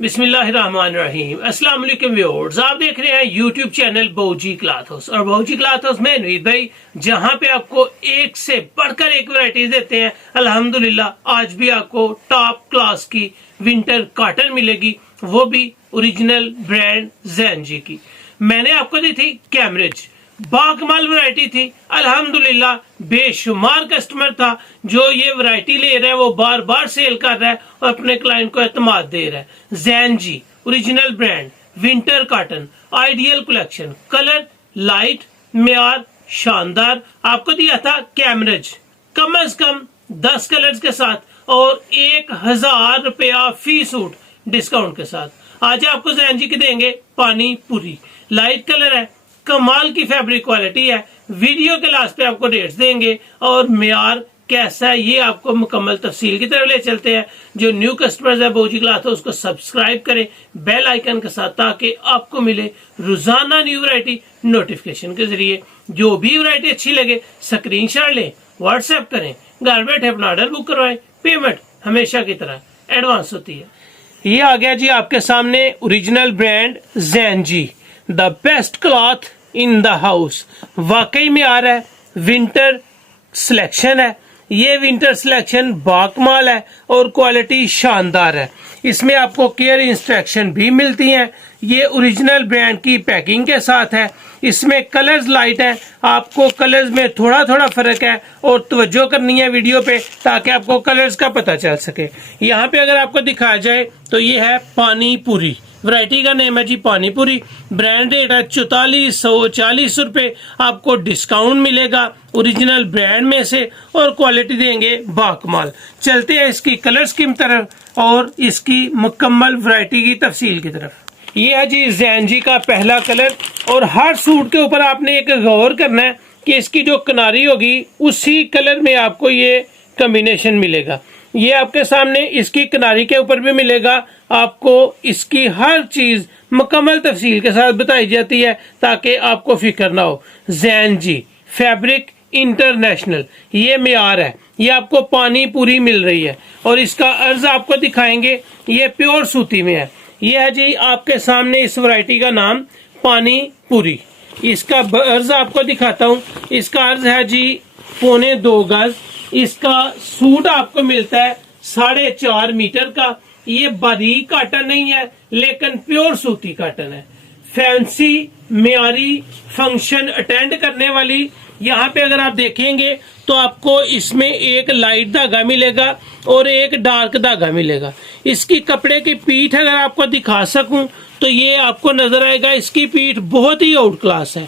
बिस्मिल्लाहिर्रहमानिर्रहीम। अस्सलाम वालेकुम व्यूअर्स, आप देख रहे हैं यूट्यूब चैनल बहूजी क्लॉथ हाउस और बहूजी क्लॉथ हाउस में नवीद भाई, जहां पे आपको एक से बढ़कर एक वैरायटीज देते हैं। अल्हम्दुलिल्लाह आज भी आपको टॉप क्लास की विंटर कॉटन मिलेगी, वो भी ओरिजिनल ब्रांड ज़ेनजी की। मैंने आपको दी थी कैमरेज, बाकमाल वैरायटी थी। अल्हम्दुलिल्लाह बेशुमार कस्टमर था जो ये वैरायटी ले रहा है, वो बार बार सेल कर रहा है और अपने क्लाइंट को एतमाद दे रहा है। ज़ेनजी original brand winter cotton ideal collection, colour light, मेयार शानदार। आपको दिया था कैमरेज कम से कम 10 कलर्स के साथ और 1000 रुपया फी सूट डिस्काउंट के साथ। आज आपको ज़ेनजी के देंगे पानी पूरी, लाइट कलर है, कमाल की फैब्रिक क्वालिटी है। वीडियो के लास्ट पे आपको डेट्स देंगे और मेयार कैसा है ये आपको मुकम्मल तफसील की तरफ ले चलते हैं। जो न्यू कस्टमर्स है बहूजी क्लॉथ उसको सब्सक्राइब करें बेल आइकन के साथ, ताकि आपको मिले रोजाना न्यू वैरायटी नोटिफिकेशन के जरिए। जो भी वैरायटी अच्छी लगे स्क्रीनशॉट लें, व्हाट्सएप करें, घर बैठे अपना ऑर्डर बुक करवाएं। पेमेंट हमेशा की तरह एडवांस होती है। ये आ गया जी आपके सामने ओरिजिनल ब्रांड ज़ेनजी, the best cloth in the house. वाकई में आ रहा है, विंटर सिलेक्शन है। ये विंटर सिलेक्शन बाकमाल है और क्वालिटी शानदार है। इसमें आपको केयर इंस्ट्रक्शन भी मिलती हैं। ये ओरिजिनल ब्रांड की पैकिंग के साथ है। इसमें कलर्स लाइट है, आपको कलर्स में थोड़ा थोड़ा फर्क है और तवज्जो करनी है वीडियो पे ताकि आपको कलर्स का पता चल सके। यहाँ पे अगर आपको दिखाया जाए तो ये है पानी पूरी, वैरायटी का नेम है जी पानी पूरी। ब्रांड रेट है 4440 रुपए। आपको डिस्काउंट मिलेगा ओरिजिनल ब्रांड में से और क्वालिटी देंगे बाकमाल। चलते हैं इसकी कलर स्कीम तरफ और इसकी मुकम्मल वैरायटी की तफसील की तरफ। ये है जी ज़ेनजी का पहला कलर और हर सूट के ऊपर आपने एक गौर करना है कि इसकी जो किनारी होगी उसी कलर में आपको ये कॉम्बिनेशन मिलेगा। ये आपके सामने इसकी किनारी के ऊपर भी मिलेगा। आपको इसकी हर चीज मुकम्मल तफसील के साथ बताई जाती है ताकि आपको फिक्र ना हो। ज़ेनजी फैब्रिक इंटरनेशनल, ये मेयार है। ये आपको पानी पूरी मिल रही है और इसका अर्ज आपको दिखाएंगे, ये प्योर सूती में है। ये है जी आपके सामने इस वैरायटी का नाम पानी पूरी। इसका अर्ज आपको दिखाता हूँ। इसका अर्ज है जी 2.25 गज। इसका सूट आपको मिलता है 4.5 मीटर का। ये बारीक काटन नहीं है लेकिन प्योर सूती काटन है। फैंसी मेयारी फंक्शन अटेंड करने वाली। यहाँ पे अगर आप देखेंगे तो आपको इसमें एक लाइट धागा मिलेगा और एक डार्क धागा मिलेगा। इसकी कपड़े की पीठ अगर आपको दिखा सकूं तो ये आपको नजर आएगा। इसकी पीठ बहुत ही आउट क्लास है।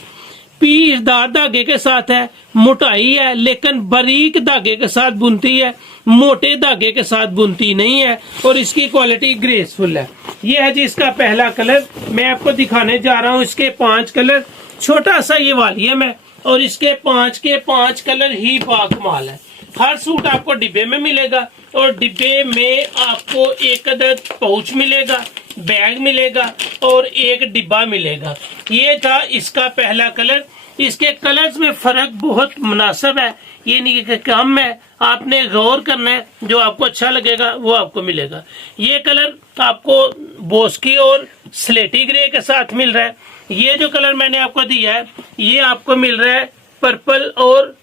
पीठदार धागे के साथ है, मोटाई है लेकिन बारीक धागे के साथ बुनती है, मोटे धागे के साथ बुनती नहीं है और इसकी क्वालिटी ग्रेसफुल है। ये है जी इसका पहला कलर। मैं आपको दिखाने जा रहा हूँ इसके 5 कलर। छोटा सा ये वॉल्यूम है और इसके 5 के 5 कलर ही बाकमाल है। हर सूट आपको डिब्बे में मिलेगा और डिब्बे में आपको एक अदद पाउच मिलेगा, बैग मिलेगा और एक डिब्बा मिलेगा। ये था इसका पहला कलर। इसके कलर्स में फर्क बहुत मुनासिब है, ये नहीं कि कम है। आपने गौर करना है, जो आपको अच्छा लगेगा वो आपको मिलेगा। ये कलर आपको बोस्की और स्लेटी ग्रे के साथ मिल रहा है। ये जो कलर मैंने आपको दिया है ये आपको मिल रहा है पर्पल और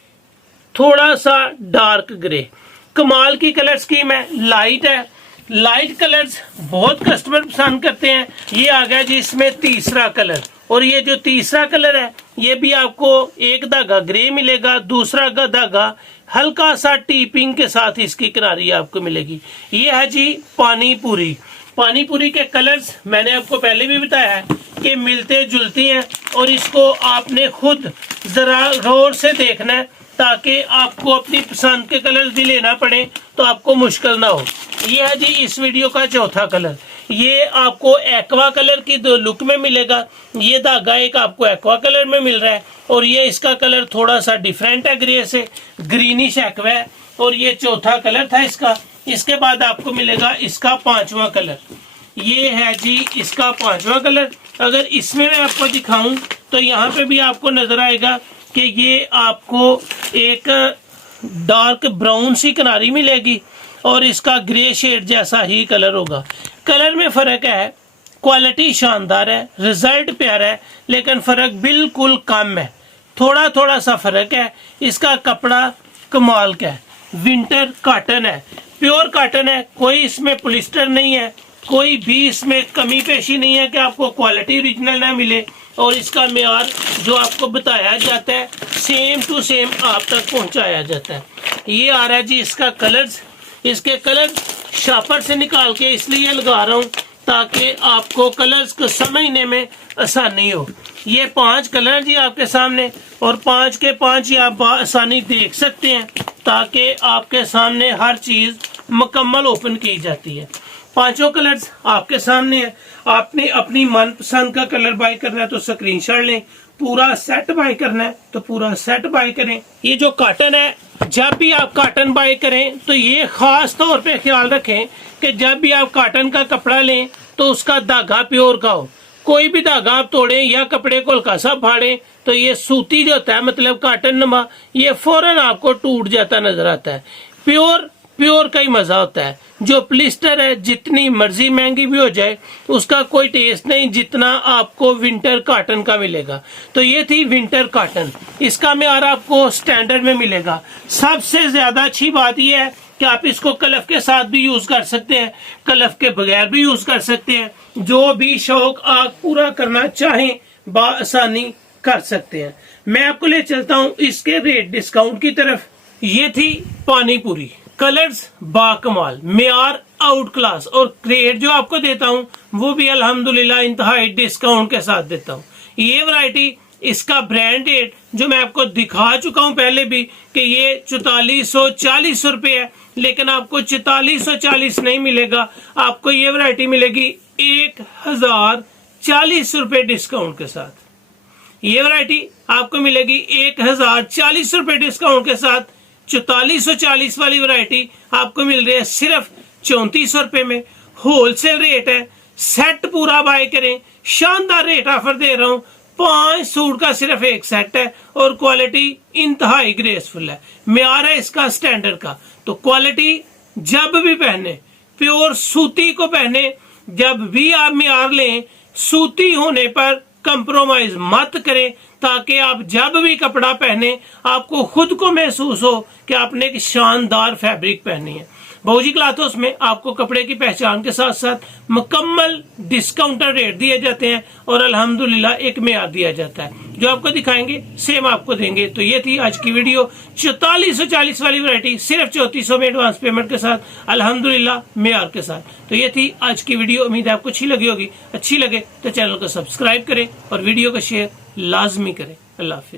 थोड़ा सा डार्क ग्रे। कमाल की कलर स्कीम है, लाइट है। लाइट कलर्स बहुत कस्टमर पसंद करते हैं। ये आ गया जी इसमें तीसरा कलर और ये जो तीसरा कलर है ये भी आपको एक धागा ग्रे मिलेगा, दूसरा का धागा हल्का सा टीपिंग के साथ इसकी किनारी आपको मिलेगी। ये है जी पानी पूरी। पानी पूरी के कलर्स मैंने आपको पहले भी बताया है कि मिलते जुलती हैं और इसको आपने खुद जरा गौर से देखना है ताकि आपको अपनी पसंद के कलर भी लेना पड़े तो आपको मुश्किल ना हो। ये है जी इस वीडियो का चौथा कलर। ये आपको एक्वा कलर की दो लुक में मिलेगा। ये धागा एक आपको एक्वा कलर में मिल रहा है और ये इसका कलर थोड़ा सा डिफरेंट है, ग्रे से ग्रीनिश एक्वा है और ये चौथा कलर था इसका। इसके बाद आपको मिलेगा इसका 5वां कलर। ये है जी इसका 5वां कलर। अगर इसमें मैं आपको दिखाऊं तो यहाँ पे भी आपको नजर आएगा कि ये आपको एक डार्क ब्राउन सी किनारी मिलेगी और इसका ग्रे शेड जैसा ही कलर होगा। कलर में फर्क है, क्वालिटी शानदार है, रिजल्ट प्यारा है, लेकिन फर्क बिल्कुल कम है, थोड़ा थोड़ा सा फर्क है। इसका कपड़ा कमाल का है, विंटर कॉटन है, प्योर कॉटन है, कोई इसमें पॉलिस्टर नहीं है, कोई भी इसमें कमी पेशी नहीं है कि आपको क्वालिटी ओरिजिनल ना मिले। और इसका मेयार जो आपको बताया जाता है सेम टू सेम आप तक पहुंचाया जाता है। ये आ रहा है जी इसका कलर्स। इसके कलर शापर से निकाल के इसलिए लगा रहा हूँ ताकि आपको कलर्स को समझने में आसानी हो। ये 5 कलर जी आपके सामने, और 5 के 5 ही आप आसानी देख सकते हैं ताकि आपके सामने हर चीज मुकम्मल ओपन की जाती है। 5 कलर्स आपके सामने है। आपने अपनी मनपसंद का कलर बाय करना है तो स्क्रीनशॉट लें, पूरा सेट बाय करना है तो पूरा सेट बाय करें। ये जो कॉटन है, जब भी आप कॉटन बाय करें तो ये खास तौर पे ख्याल रखें कि जब भी आप कॉटन का कपड़ा लें तो उसका धागा प्योर का हो। कोई भी धागा आप तोड़ें या कपड़े को हल्का सा फाड़ें तो ये सूती जो होता है, मतलब कॉटन नमा, ये फौरन आपको टूट जाता नजर आता है। प्योर का ही मजा होता है। जो पॉलिस्टर है जितनी मर्जी महंगी भी हो जाए उसका कोई टेस्ट नहीं जितना आपको विंटर कॉटन का मिलेगा। तो ये थी विंटर कॉटन, इसका मेयार आपको स्टैंडर्ड में मिलेगा। सबसे ज्यादा अच्छी बात यह है कि आप इसको कलफ के साथ भी यूज कर सकते हैं, कलफ के बगैर भी यूज कर सकते हैं। जो भी शौक आप पूरा करना चाहें बआसानी कर सकते हैं। मैं आपको ले चलता हूं इसके रेट डिस्काउंट की तरफ। ये थी पानी पूरी, कलर्स बाकमाल, मेयार आउट क्लास, और रेट जो आपको देता हूं वो भी अल्हम्दुलिल्लाह इंतहाई डिस्काउंट के साथ देता हूं। ये वैरायटी, इसका ब्रांड रेट जो मैं आपको दिखा चुका हूं पहले भी कि ये 4440 रुपए है, लेकिन आपको 4440 नहीं मिलेगा, आपको ये वैरायटी मिलेगी 1040 रुपए डिस्काउंट के साथ। ये वैरायटी आपको मिलेगी 1040 रुपए डिस्काउंट के साथ। 4440 वाली वैरायटी आपको मिल रही है सिर्फ 3400 रुपए में। होलसेल रेट है, सेट पूरा बाय करें, शानदार रेट ऑफर दे रहा हूं। 5 सूट का सिर्फ एक सेट है और क्वालिटी इंतहाई ग्रेसफुल है। मेयार है इसका स्टैंडर्ड का, तो क्वालिटी जब भी पहने प्योर सूती को पहने। जब भी आप मेयार लें सूती होने पर कंप्रोमाइज मत करें, ताकि आप जब भी कपड़ा पहने आपको खुद को महसूस हो कि आपने एक शानदार फैब्रिक पहनी है। बाऊजी क्लॉथ्स में आपको कपड़े की पहचान के साथ साथ मुकम्मल डिस्काउंटर रेट दिए जाते हैं और अल्हम्दुलिल्लाह एक मेयार दिया जाता है। जो आपको दिखाएंगे सेम आपको देंगे। तो ये थी आज की वीडियो, 4440 वाली वैरायटी सिर्फ 3400 में एडवांस पेमेंट के साथ, अल्हम्दुलिल्लाह मेयार के साथ। तो ये थी आज की वीडियो, उम्मीद है आपको अच्छी लगी होगी। अच्छी लगे तो चैनल को सब्सक्राइब करें और वीडियो को शेयर लाजमी करें। अल्लाह हाफिज।